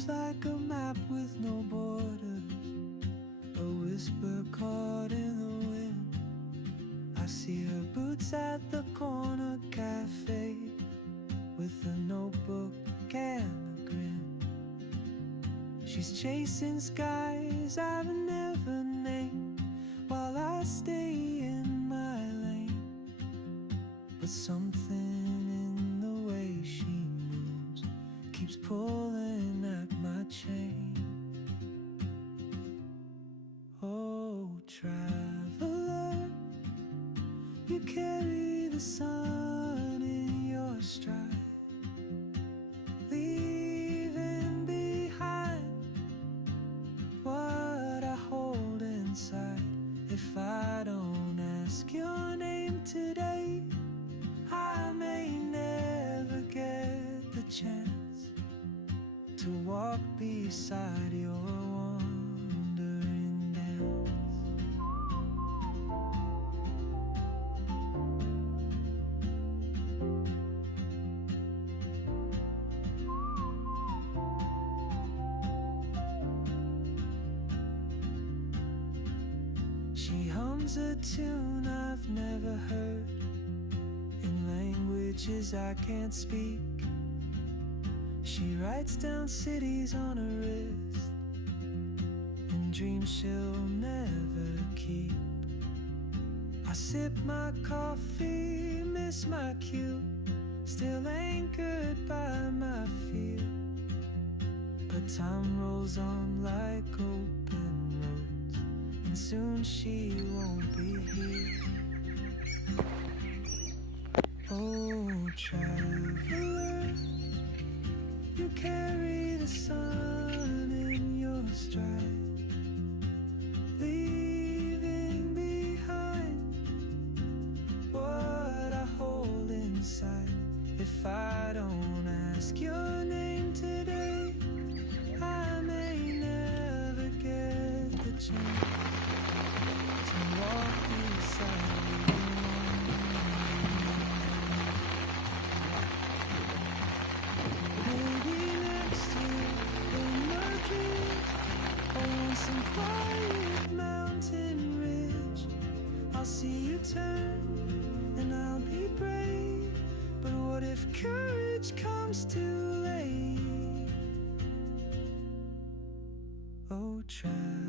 seems like a map with no borders, a whisper caught in the wind. I see her boots at the corner cafe, with a notebook and a grin. She's chasing skies I've never named, while I stay in my lane. But something in the way she moves keeps pulling at my chain. Oh, traveler, you carry the sun in your stride, leaving behind what I hold inside. If I don't ask your name today, I may never get the chance to walk beside your wandering dance. She hums a tune I've never heard, in languages I can't speak. She writes down cities on her wrist, and dreams she'll never keep. I sip my coffee, miss my cue, still anchored by my fear. But time rolls on like open roads, and soon she won't be here. Oh, traveler, you carry the sun in your stride, leaving behind what I hold inside. If I don't ask your name today, I may never get the chance to walk beside you. Some quiet mountain ridge, I'll see you turn and I'll be brave. But what if courage comes too late? Oh, try.